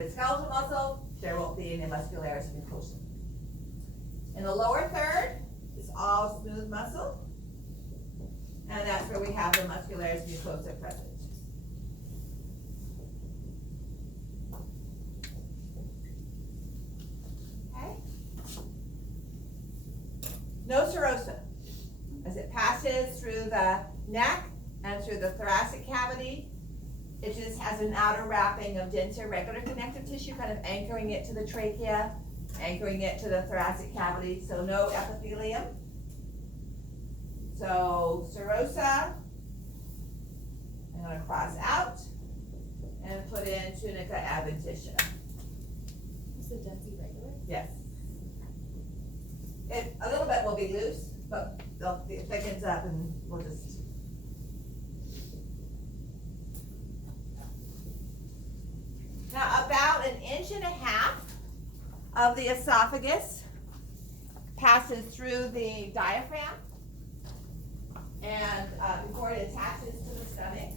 The skeletal muscle, there won't be any muscularis mucosa. In the lower third, it's all smooth muscle, and that's where we have the muscularis mucosa present. Okay? No serosa. As it passes through the neck and through the thoracic cavity, it just has an outer wrapping of dense irregular connective tissue, kind of anchoring it to the trachea, anchoring it to the thoracic cavity, so no epithelium. So serosa, I'm going to cross out and put in tunica adventitia. Is the dense irregular? Yes. A little bit will be loose, but it thickens up and we'll just. Now about 1.5 inches of the esophagus passes through the diaphragm and before it attaches to the stomach.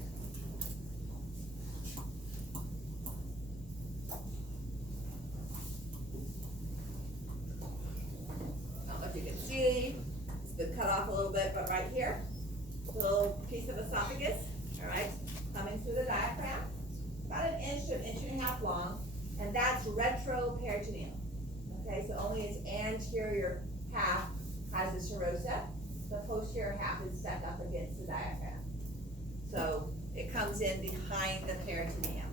I don't know if you can see, it's been cut off a little bit, but right here, little piece of esophagus, all right, coming through the diaphragm. About 1 inch to 1.5 inches long, and that's retroperitoneal. Okay, so only its anterior half has the serosa. The posterior half is stuck up against the diaphragm. So it comes in behind the peritoneum.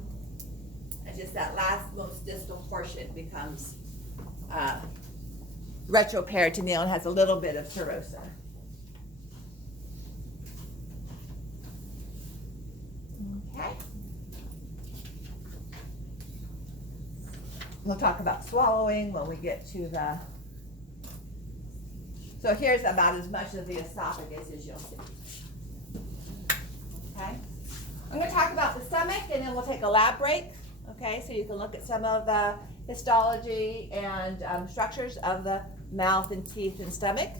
And just that last most distal portion becomes retroperitoneal and has a little bit of serosa. Okay. We'll talk about swallowing when we get to the, so here's about as much of the esophagus as you'll see. Okay, I'm going to talk about the stomach and then we'll take a lab break. Okay, so you can look at some of the histology and structures of the mouth and teeth and stomach.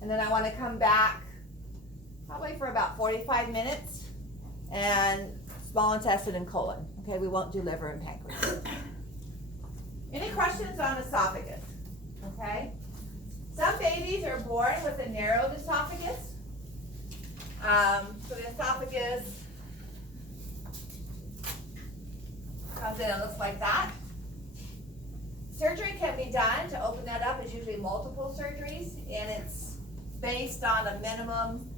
And then I want to come back probably for about 45 minutes and small intestine and colon. Okay, we won't do liver and pancreas. Any questions on esophagus? Okay. Some babies are born with a narrowed esophagus. So the esophagus comes in and looks like that. Surgery can be done to open that up. It's usually multiple surgeries, and it's based on a minimum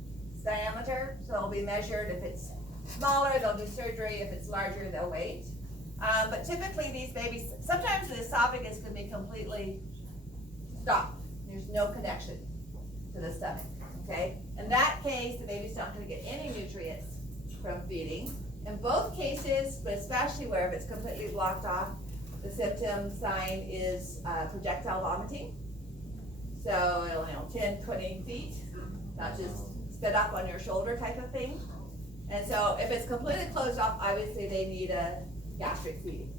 diameter. So it'll be measured. If it's smaller, they'll do surgery. If it's larger, they'll wait. But typically these babies, sometimes the esophagus can be completely stopped. There's no connection to the stomach, okay? In that case, the baby's not going to get any nutrients from feeding. In both cases, but especially where if it's completely blocked off, the symptom sign is projectile vomiting. So, 10, 20 feet, not just spit up on your shoulder type of thing. And so if it's completely closed off, obviously they need a gastric feeding.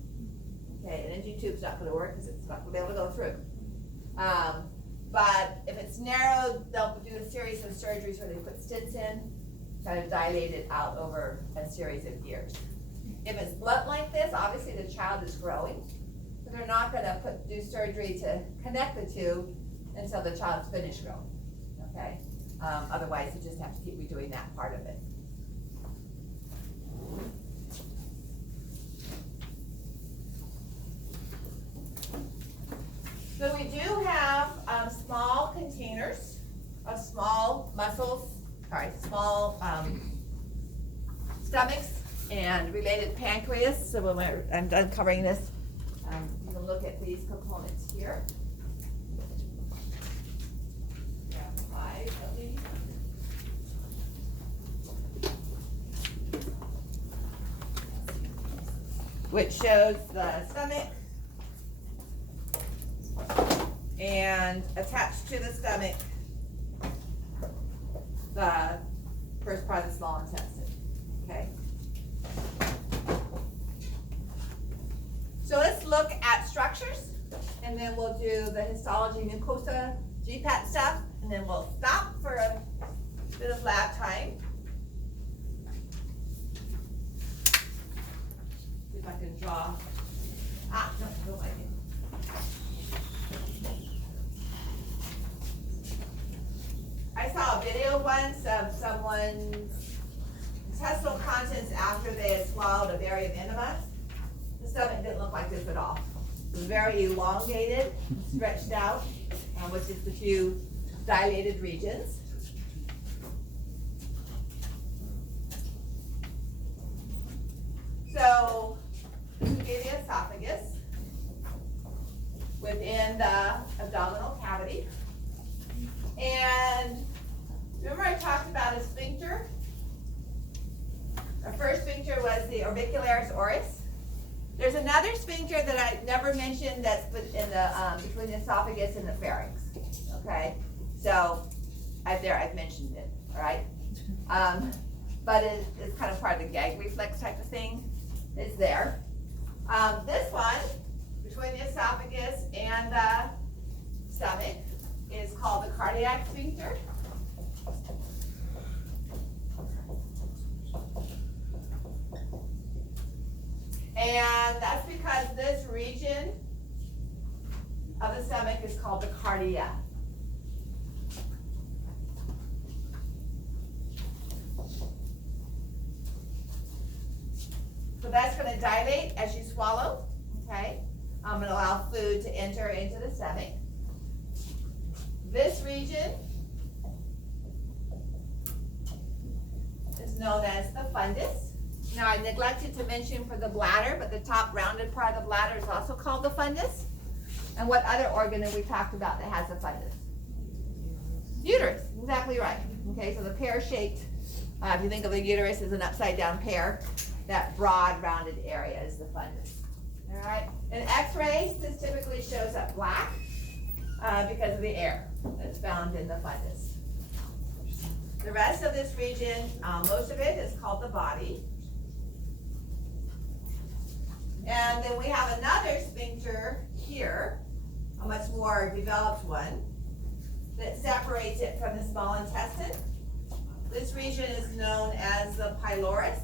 Okay, an NG tube's not going to work because it's not going to be able to go through. But if it's narrowed, they'll do a series of surgeries where they put stents in, kind of dilate it out over a series of years. If it's blunt like this, obviously the child is growing, so they're not going to do surgery to connect the two until the child's finished growing. Okay, otherwise you just have to keep redoing that part of it. So we do have small containers of small muscles, small stomachs and related pancreas. So when I'm done covering this, you can look at these components here. Five of these. Which shows the stomach. And attached to the stomach, the first part of the small intestine, okay? So let's look at structures, and then we'll do the histology, mucosa, GPAT stuff, and then we'll stop for a bit of lab time. See if I can draw sequence of someone's intestinal contents after they had swallowed a very of enema, the stomach didn't look like this at all. It was very elongated, stretched out, with just a few dilated regions. So this would be the esophagus within the abdominal cavity. And remember I talked about a sphincter? Our first sphincter was the orbicularis oris. There's another sphincter that I never mentioned that's in the between the esophagus and the pharynx. Okay, so I've mentioned it. All right, but it's kind of part of the gag reflex type of thing. It's there. This one between the esophagus and the stomach is called the cardiac sphincter. And that's because this region of the stomach is called the cardia. So that's going to dilate as you swallow, okay? And allow food to enter into the stomach. This region is known as the fundus. Now I neglected to mention for the bladder, but the top rounded part of the bladder is also called the fundus. And what other organ have we talked about that has a fundus? Uterus, exactly right. Okay, so the pear-shaped, if you think of the uterus as an upside down pear, that broad rounded area is the fundus. All right, in x-rays, this typically shows up black because of the air that's found in the fundus. The rest of this region, most of it is called the body. And then we have another sphincter here, a much more developed one, that separates it from the small intestine. This region is known as the pylorus,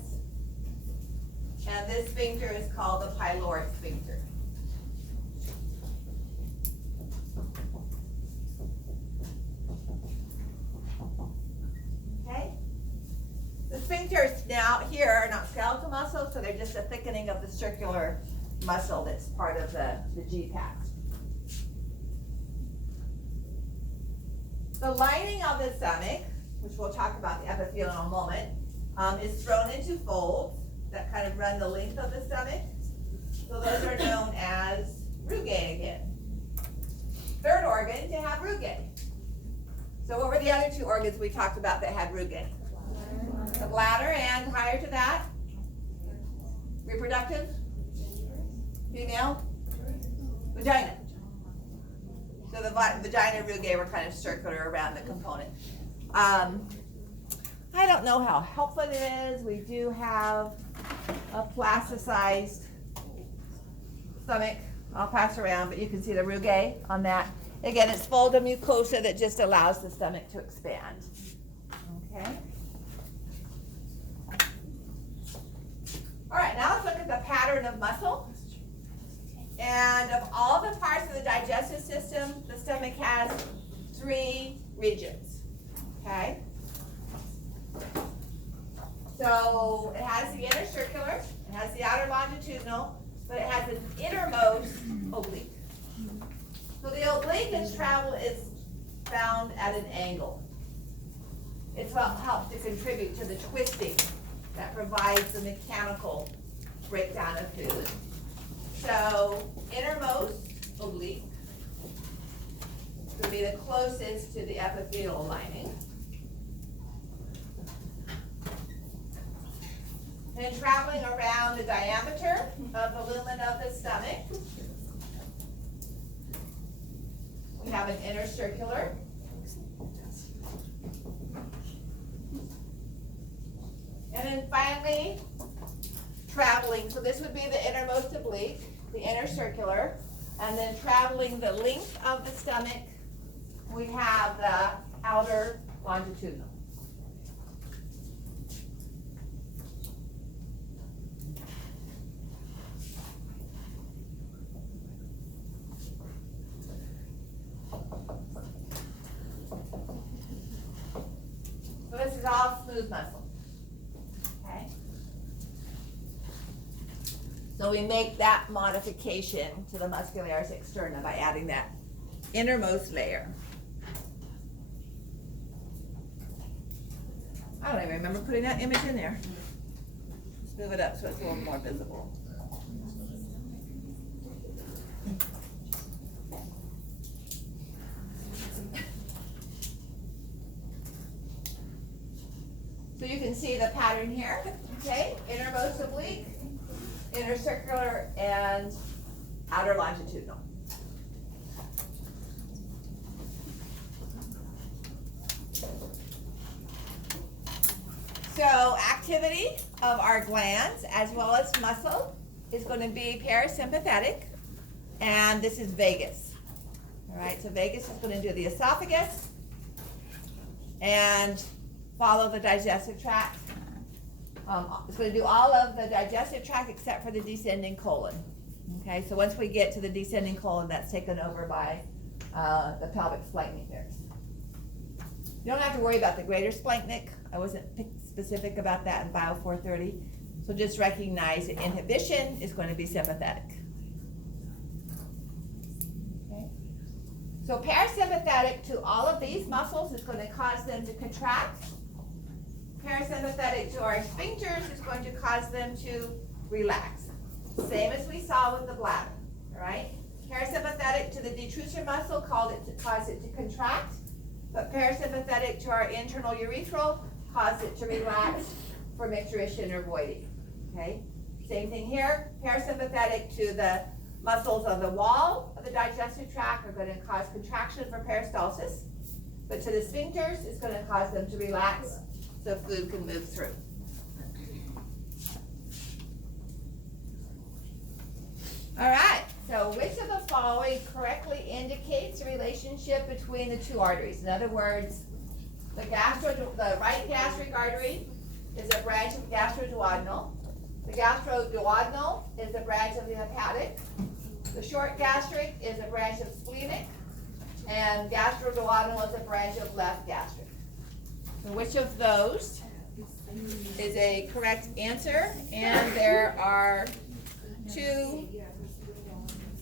and this sphincter is called the pyloric sphincter. Okay? The sphincters now here are not skeletal muscles, so they're just a thickening of the circular muscle that's part of the G-pack. The lining of the stomach, which we'll talk about the epithelium in a moment, is thrown into folds that kind of run the length of the stomach. So those are known as rugae again. Third organ to have rugae. So what were the other two organs we talked about that had rugae? The bladder, and prior to that, reproductive, female, vagina. So the vagina rugae were kind of circular around the component. I don't know how helpful it is. We do have a plasticized stomach. I'll pass around, but you can see the rugae on that. Again, it's fold of mucosa that just allows the stomach to expand. Okay. All right, now let's look at the pattern of muscle. And of all the parts of the digestive system, the stomach has 3 regions. Okay? So it has the inner circular, it has the outer longitudinal, but it has an innermost oblique. So the oblique is found at an angle. It's what helps to contribute to the twisting that provides the mechanical breakdown of food. So innermost oblique would be the closest to the epithelial lining. And traveling around the diameter of the lumen of the stomach, we have an inner circular. And then finally, traveling, so this would be the innermost oblique, the inner circular, and then traveling the length of the stomach, we have the outer longitudinal. smooth muscle. Okay? So we make that modification to the muscularis externa by adding that innermost layer. I don't even remember putting that image in there. Let's move it up so it's a little more visible. So you can see the pattern here, okay? Innermost oblique, inner circular, and outer longitudinal. So activity of our glands as well as muscle is going to be parasympathetic, and this is vagus. All right, so vagus is going to do the esophagus and follow the digestive tract. It's going to do all of the digestive tract except for the descending colon. Okay, so once we get to the descending colon, that's taken over by the pelvic splanchnic. You don't have to worry about the greater splanchnic. I wasn't specific about that in Bio 430. So just recognize that inhibition is going to be sympathetic. Okay. So parasympathetic to all of these muscles is going to cause them to contract. Parasympathetic to our sphincters is going to cause them to relax. Same as we saw with the bladder, all right? Parasympathetic to the detrusor muscle cause it to contract, but parasympathetic to our internal urethral cause it to relax for micturition or voiding, okay? Same thing here, parasympathetic to the muscles of the wall of the digestive tract are going to cause contraction for peristalsis, but to the sphincters, it's going to cause them to relax so food can move through. All right, so which of the following correctly indicates a relationship between the two arteries? In other words, the right gastric artery is a branch of gastroduodenal. The gastroduodenal is a branch of the hepatic. The short gastric is a branch of splenic, and gastroduodenal is a branch of left gastric. So which of those is a correct answer? And there are two.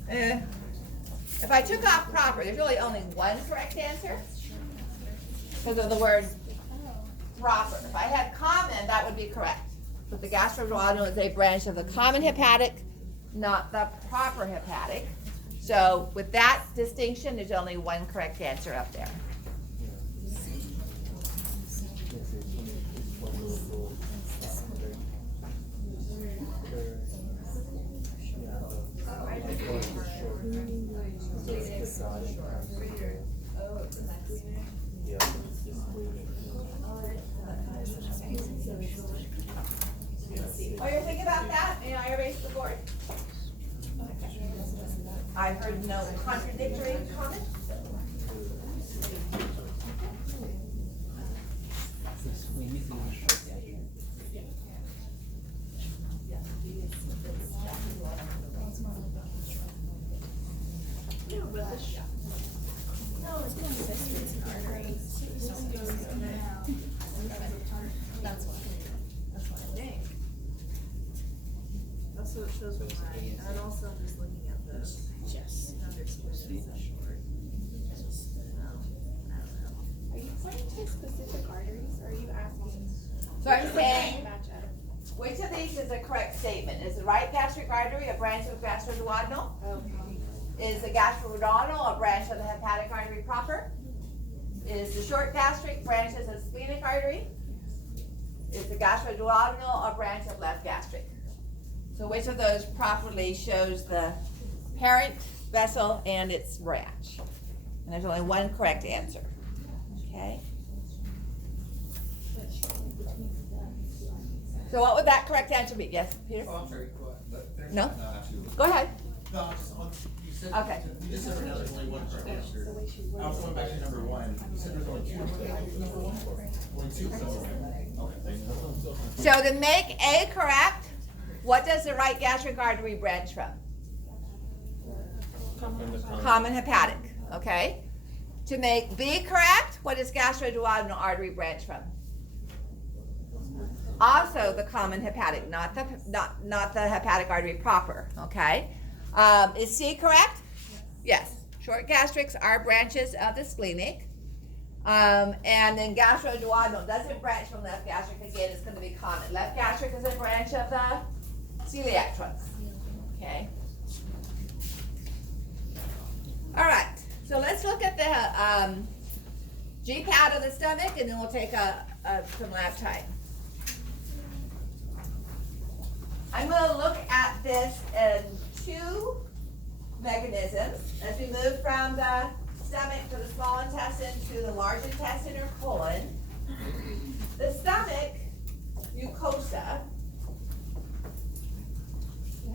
If I took off proper, there's really only one correct answer because of the word proper. If I had common, that would be correct. But the gastroduodenal is a branch of the common hepatic, not the proper hepatic. So with that distinction, there's only one correct answer up there. Oh, you're thinking about that? May I erase the board? I heard no contradictory comments. That's what I think. That's what it shows with mine, and also I'm just looking at the undersplit is so short. I don't know. Are you pointing to specific arteries, or are you asking? So I'm saying, Match up. which of these is a correct statement? Is the right gastric artery a branch of gastroduodenal? Is the gastroduodenal a branch of the hepatic artery proper? Is the short gastric branches of splenic artery? Is the gastroduodenal a branch of left gastric? So which of those properly shows the parent vessel and its branch? And there's only one correct answer. Okay? So what would that correct answer be? Yes, Peter? Oh, I'm sorry, go ahead. No? No, absolutely. Go ahead. No, just on, you said, Okay. you just said there's only one correct answer. I was going back to number one, you said there's only two. Only two, okay. So to make A correct, what does the right gastric artery branch from? Common hepatic, okay? To make B correct, what does gastroduodenal artery branch from? also the common hepatic, not the hepatic artery proper, okay? Is C correct? Yes. Short gastrics are branches of the splenic. And then gastroduodenal doesn't branch from left gastric. Again, it's going to be common. Left gastric is a branch of the celiac trunk. Okay. All right. So let's look at the G-pad of the stomach, and then we'll take some lab time. I'm going to look at this in two mechanisms as we move from the stomach to the small intestine to the large intestine or colon. The stomach mucosa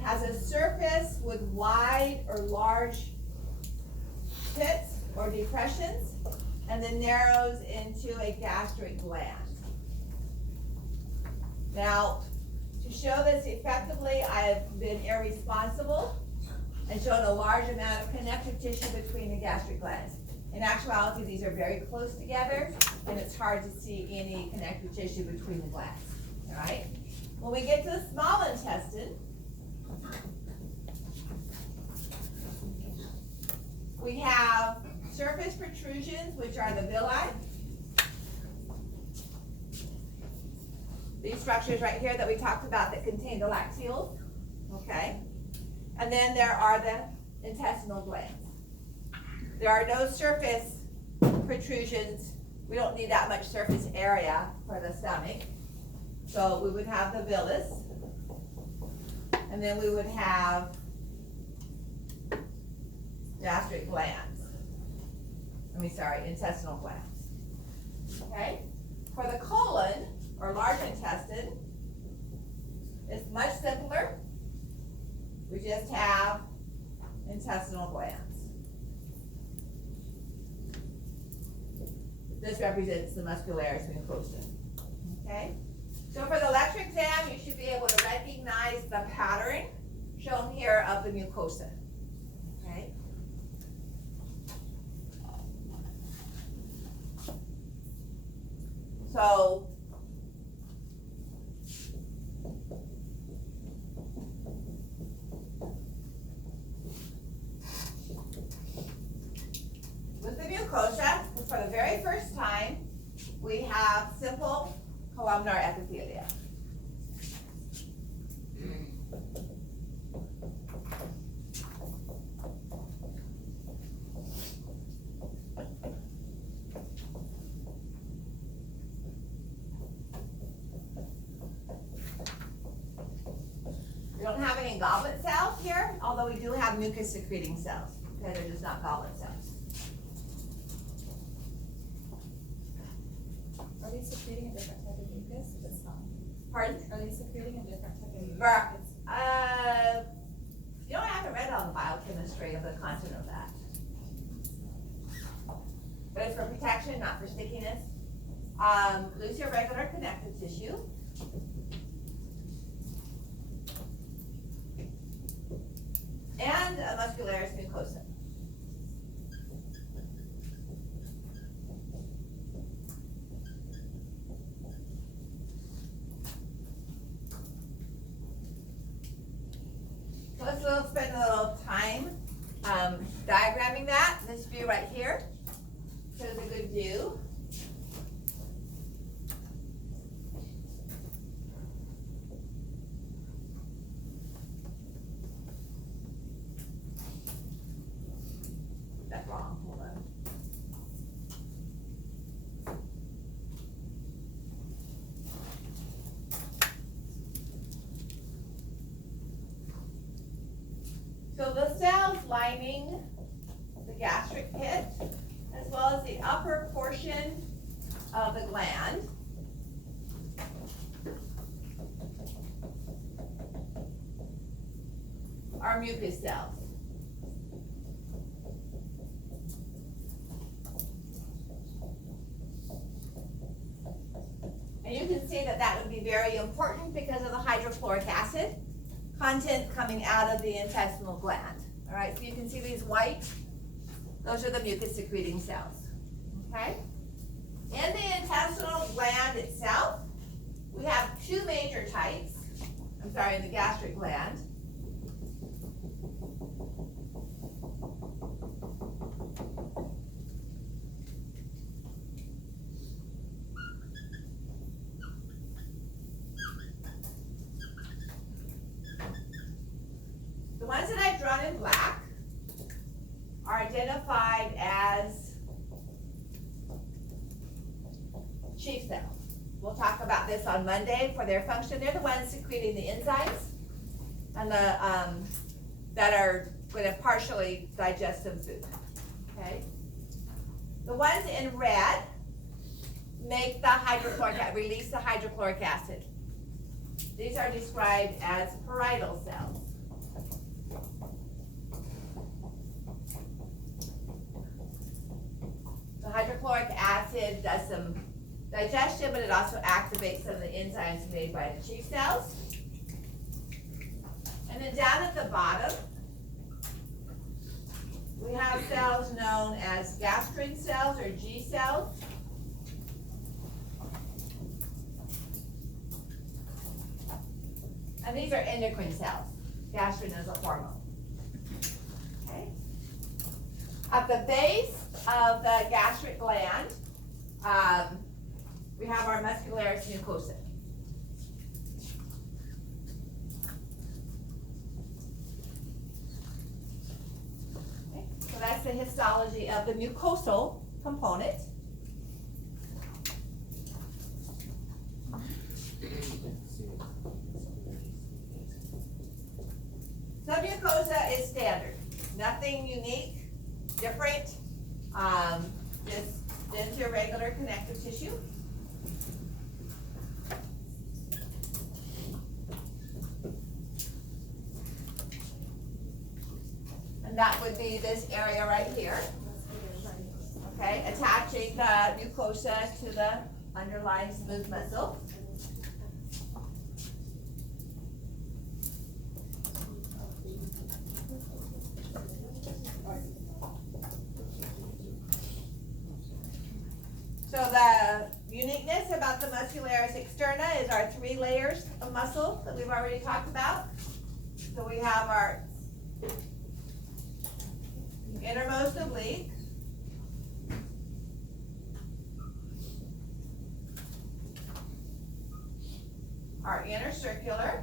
has a surface with wide or large pits or depressions, and then narrows into a gastric gland. Now, to show this effectively, I have been irresponsible and shown a large amount of connective tissue between the gastric glands. In actuality, these are very close together, and it's hard to see any connective tissue between the glands, all right? When we get to the small intestine, we have surface protrusions, which are the villi. These structures right here that we talked about that contain the lacteals, okay? And then there are the intestinal glands. There are no surface protrusions. We don't need that much surface area for the stomach. So we would have the villus, and then we would have gastric glands. Intestinal glands. Okay? For the colon, or large intestine, it's much simpler. We just have intestinal glands. This represents the muscularis mucosa. Okay? So for the lecture exam, you should be able to recognize the pattern shown here of the mucosa. Okay? So, with the mucosa, for the very first time, we have simple columnar epithelia. We don't have any goblet cells here, although we do have mucus secreting cells, because they're just not goblet cells. Are they secreting a different type of mucus? It's not. Pardon? Are they secreting a different type of mucus? I haven't read all the biochemistry of the content of that. But it's for protection, not for stickiness. Lose your regular connective tissue. And a muscularis mucosa. So let's spend a little time diagramming that. This view right here shows a good view. That's wrong, hold on. So the cells lining the gastric pit, as well as the upper portion of the gland, are mucus cells. And you can see that that would be very important because of the hydrochloric acid content coming out of the intestinal gland. All right, so you can see these white, those are the mucus secreting cells. Okay? In the intestinal gland itself, We have two major types, in the gastric gland. The ones that I've drawn in black are identified as chief cells. We'll talk about this on Monday for their function. They're the ones secreting the enzymes and the that are going to partially digest some food. Okay. The ones in red make the release the hydrochloric acid. These are described as parietal cells. The hydrochloric acid does some digestion, but it also activates some of the enzymes made by the chief cells. And then down at the bottom, we have cells known as gastrin cells or G cells. And these are endocrine cells. Gastrin is a hormone. Okay. At the base of the gastric gland, we have our muscularis mucosa. Okay. So that's the histology of the mucosal component. Submucosa is standard. Nothing unique, different, just dense irregular connective tissue. And that would be this area right here. Okay, attaching the mucosa to the underlying smooth muscle. So the uniqueness about the muscularis externa is our 3 layers of muscle that we've already talked about. So we have our innermost oblique, our inner circular,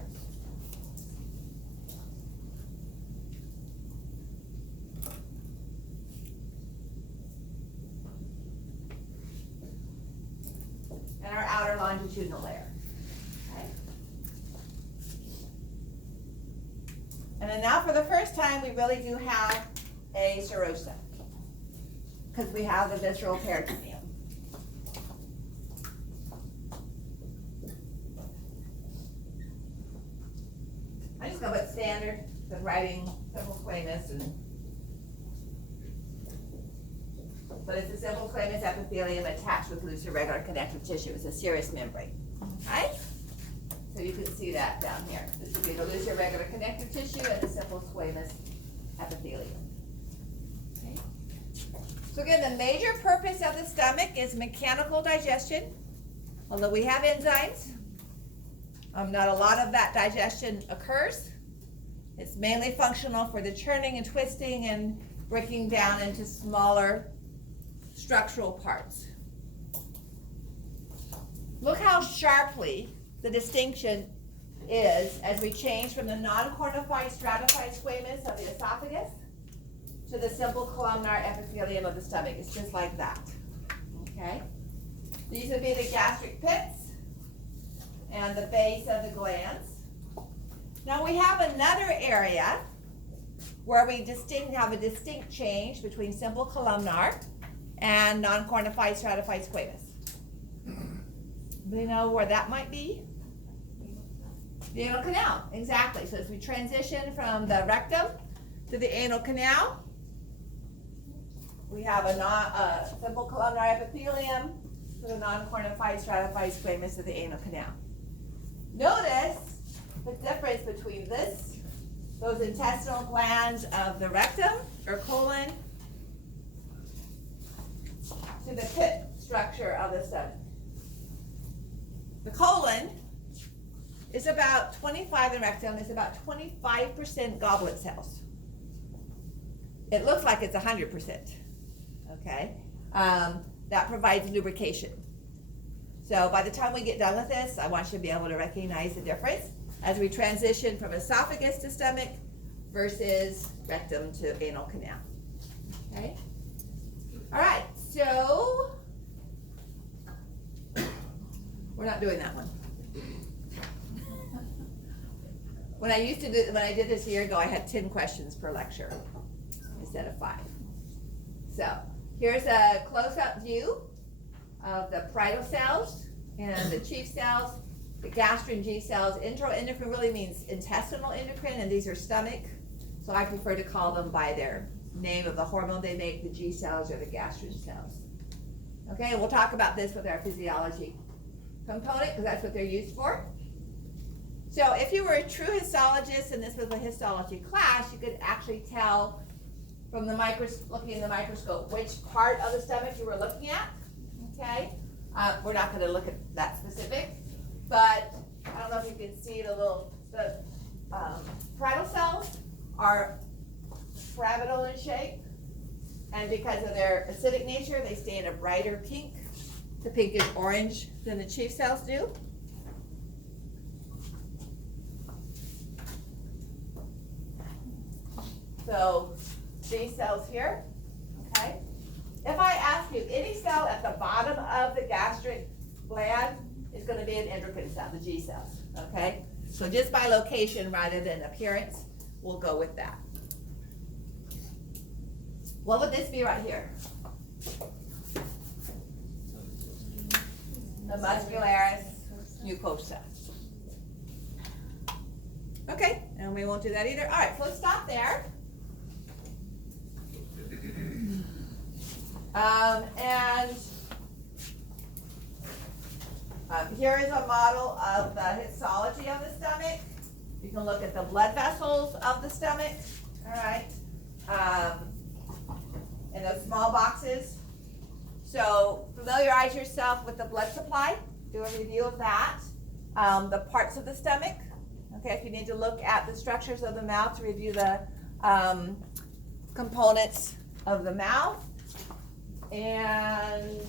and our outer longitudinal layer. Okay. And then now for the first time, we really do have a serosa, because we have the visceral peritoneum. I just go with standard, the writing simple squamous, but it's a simple squamous epithelium attached with loose irregular connective tissue. It's a serous membrane, right? So you can see that down here. This would be the loose irregular connective tissue and the simple squamous epithelium. Okay. So again, the major purpose of the stomach is mechanical digestion. Although we have enzymes, not a lot of that digestion occurs. It's mainly functional for the churning and twisting and breaking down into smaller structural parts. Look how sharply the distinction is as we change from the non-cornified stratified squamous of the esophagus to the simple columnar epithelium of the stomach. It's just like that. Okay? These would be the gastric pits and the base of the glands. Now we have another area where we have a distinct change between simple columnar and non-cornified stratified squamous. Do you know where that might be? The anal canal, exactly. So as we transition from the rectum to the anal canal, we have a simple columnar epithelium to the non-cornified stratified squamous of the anal canal. Notice the difference between those intestinal glands of the rectum or colon to the pit structure of the stomach. The colon is about 25, the rectum is about 25% goblet cells. It looks like it's 100%, okay? That provides lubrication. So by the time we get done with this, I want you to be able to recognize the difference as we transition from esophagus to stomach versus rectum to anal canal, okay? All right, so we're not doing that one. When I did this a year ago, I had 10 questions per lecture instead of 5. So here's a close-up view of the parietal cells and the chief cells, the gastrin G cells. Enteroendocrine really means intestinal endocrine, and these are stomach. So I prefer to call them by their name of the hormone they make, the G cells or the gastrin cells. Okay, and we'll talk about this with our physiology component because that's what they're used for. So if you were a true histologist and this was a histology class, you could actually tell from the looking in the microscope which part of the stomach you were looking at. Okay, we're not going to look at that specific, but I don't know if you can see the parietal cells are pyramidal in shape, and because of their acidic nature, they stay in a brighter pink to pinkish orange than the chief cells do. So these cells here, okay? If I ask you, any cell at the bottom of the gastric gland is going to be an endocrine cell, the G cells, okay? So just by location rather than appearance, we'll go with that. What would this be right here? The muscularis mucosa. Okay, and we won't do that either. All right, so let's stop there. Here is a model of the histology of the stomach. You can look at the blood vessels of the stomach, all right, in those small boxes. So familiarize yourself with the blood supply. Do a review of that. The parts of the stomach. Okay, if you need to look at the structures of the mouth to review the components of the mouth. And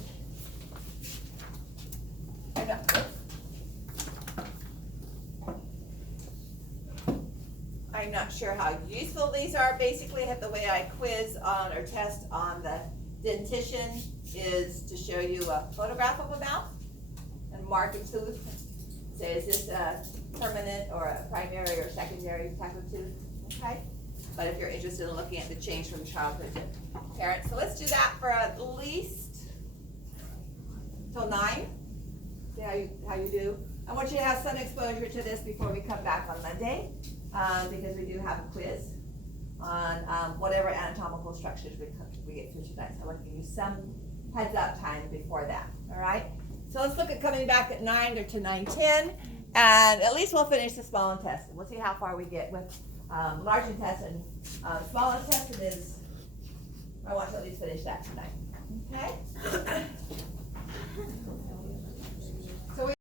I'm not sure how useful these are. Basically, the way I quiz on or test on the dentition is to show you a photograph of a mouth and mark a tooth. Say, is this a permanent or a primary or secondary type of tooth? Okay. But if you're interested in looking at the change from childhood to parents. So let's do that for at least till 9. See how you do. I want you to have some exposure to this before we come back on Monday, because we do have a quiz on whatever anatomical structures we get through tonight. So I want to give you some heads up time before that. All right. So let's look at coming back at 9 or to 9:10, and at least we'll finish the small intestine. We'll see how far we get with large intestine. Small intestine is, I want to at least finish that tonight. Okay?